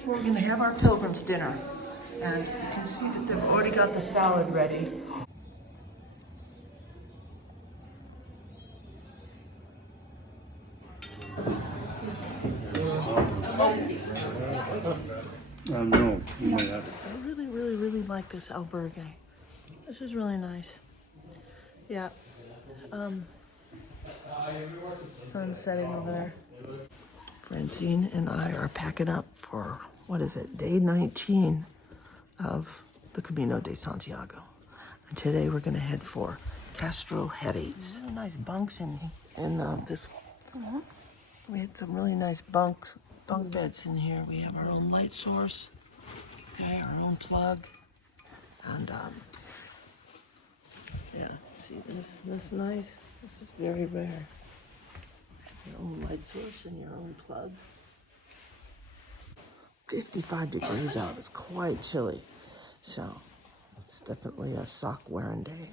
here's where we're gonna have our pilgrims dinner. And you can see that they've already got the salad ready. No. I really like this albergue. This is really nice. Yeah. Sun setting over there. Francine and I are packing up for, what is it, day 19 of the Camino de Santiago. And today we're going to head for Castrojeriz. Really nice bunks in this. We had some really nice bunk beds in here. We have our own light source, okay, our own plug, and yeah, see this nice? This is very rare. Your own light source and your own plug. 55 degrees out, it's quite chilly. So it's definitely a sock wearing day.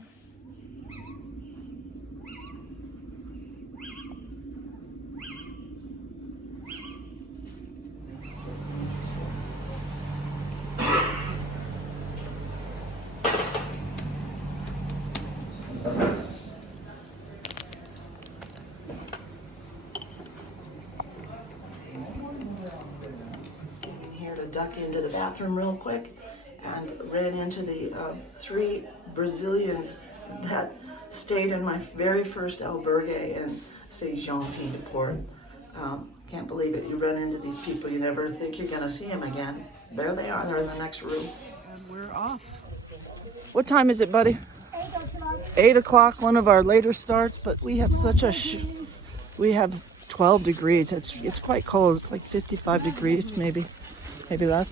Duck into the bathroom real quick and ran into the 3 Brazilians that stayed in my very first albergue in Saint Jean Pied de Port. Can't believe it. You run into these people, you never think you're gonna see them again. There they are, they're in the next room. And we're off. What time is it, buddy? 8 o'clock, one of our later starts, but we have such a we have 12 degrees. It's quite cold. It's like 55 degrees maybe less.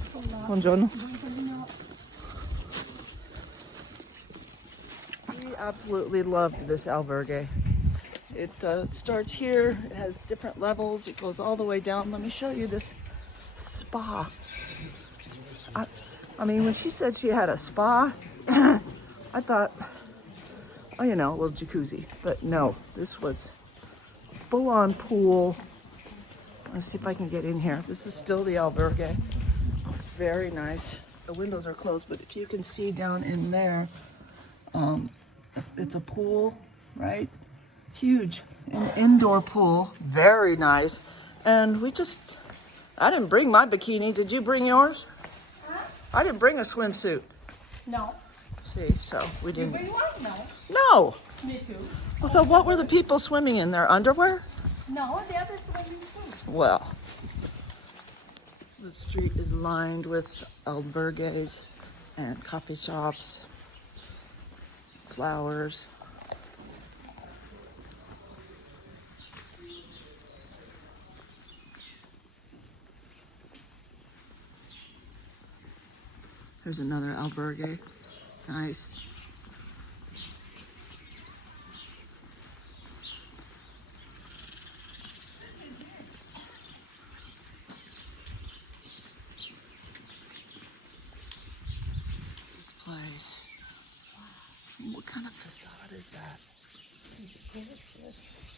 Buongiorno. We absolutely loved this albergue. It starts here. It has different levels. It goes all the way down. Let me show you this spa. I mean, when she said she had a spa, I thought, oh, you know, a little jacuzzi. But no, this was full-on pool. Let's see if I can get in here. This is still the albergue. Very nice. The windows are closed, but if you can see down in there, it's a pool, right? Huge, an indoor pool, very nice. And I didn't bring my bikini. Did you bring yours? Huh? I didn't bring a swimsuit. No. See, so we didn't. You bring one? No. No. Me too. Well, so what were the people swimming in? Their underwear? No, the others swimming too. Well. The street is lined with albergues and coffee shops, flowers. There's another albergue. Nice. Place. Wow. What kind of facade is that? It's gorgeous.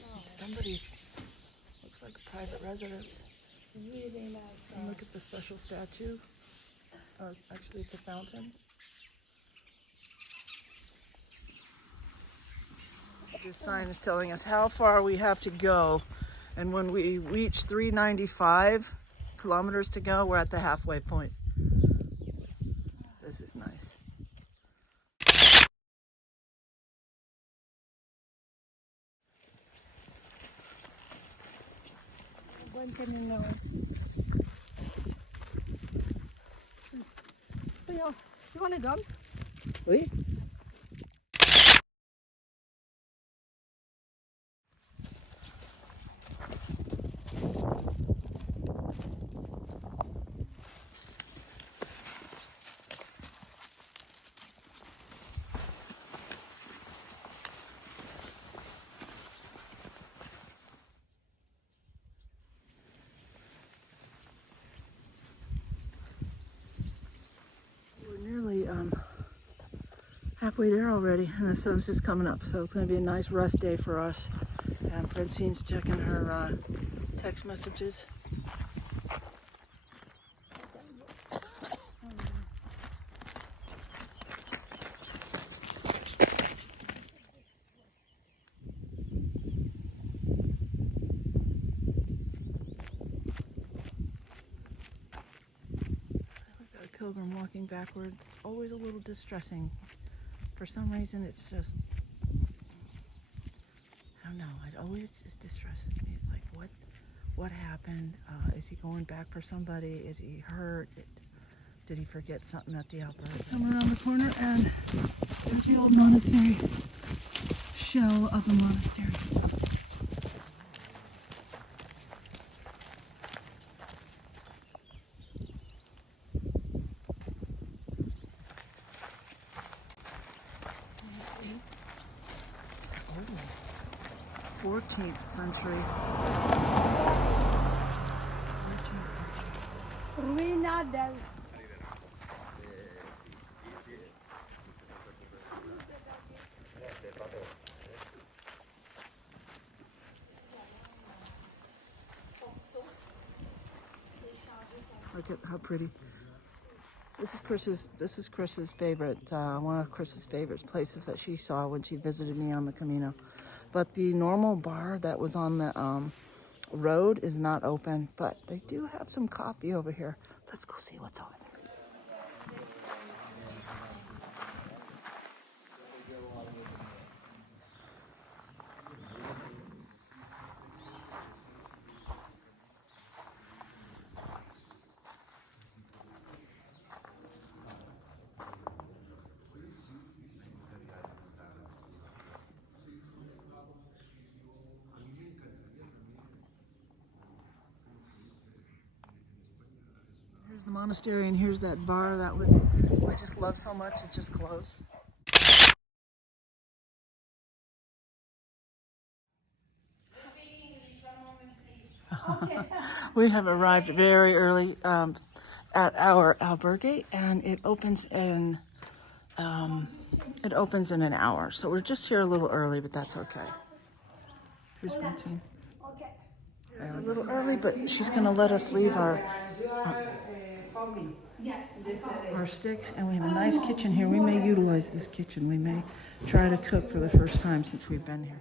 Wow. Somebody's, looks like a private residence. Really nice. And look at the special statue. Actually, it's a fountain. This sign is telling us how far we have to go. And when we reach 395 kilometers to go, we're at the halfway point. This is nice. You want a gun? Oui. Halfway there already, and the sun's just coming up, so it's going to be a nice rest day for us. And Francine's checking her text messages. pilgrim walking backwards, it's always a little distressing. For some reason, it's just, I don't know, it always just distresses me. It's like, what happened? Is he going back for somebody? Is he hurt? Did he forget something at the albergue? Come around the corner and there's the old monastery, shell of the monastery. It's old. 14th century. Ruina del. Look at how pretty. This is Chris's favorite, one of Chris's favorite places that she saw when she visited me on the Camino. But the normal bar that was on the road is not open, but they do have some coffee over here. Let's go see what's over there. Here's the monastery, and here's that bar that we just love so much. It just closed. We have arrived very early at our albergue, and it opens in an hour. So we're just here a little early, but that's okay. Here's Francine. A little early, but she's going to let us leave our sticks, and we have a nice kitchen here. We may utilize this kitchen. We may try to cook for the first time since we've been here.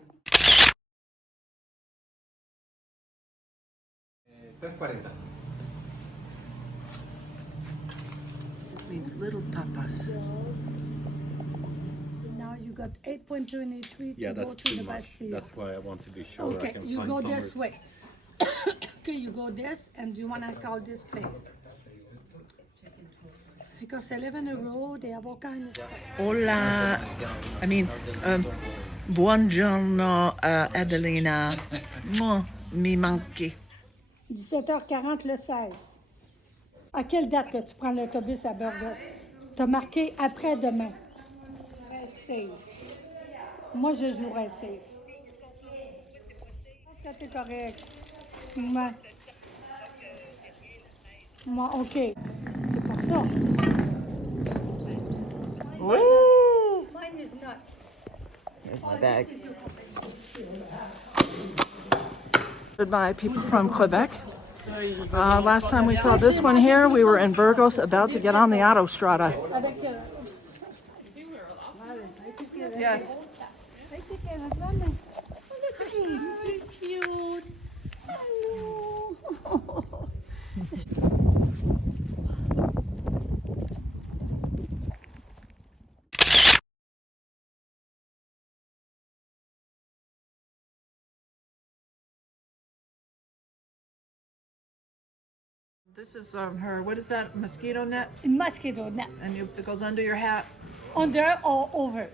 3:40. This means little tapas. Now you got 8.23 Yeah, to go that's to too the much. Bastille. That's why I want to be sure I Okay, can you find go somewhere. this way. Okay, you go this, and you want to call this place. Because 11 euro, they have all kinds of stuff. Hola. Buongiorno, Adelina. Mwah, mi manchi. 17h40 le 16. À quelle date que tu prends l'autobus à Burgos? T'as marqué après-demain. Très safe. Moi, je jouerais safe. Est-ce que t'es correct? Moi. Moi, OK. C'est pour ça. Woo! Mine is not. Here's my bag. Goodbye, people from Quebec. Last time we saw this one here, we were in Burgos about to get on the autostrada. Avec, Yes. I take care of them. Look at him. He's cute. Hello. This is her, what is that, mosquito net? Mosquito net. And it goes under your hat. Under or over?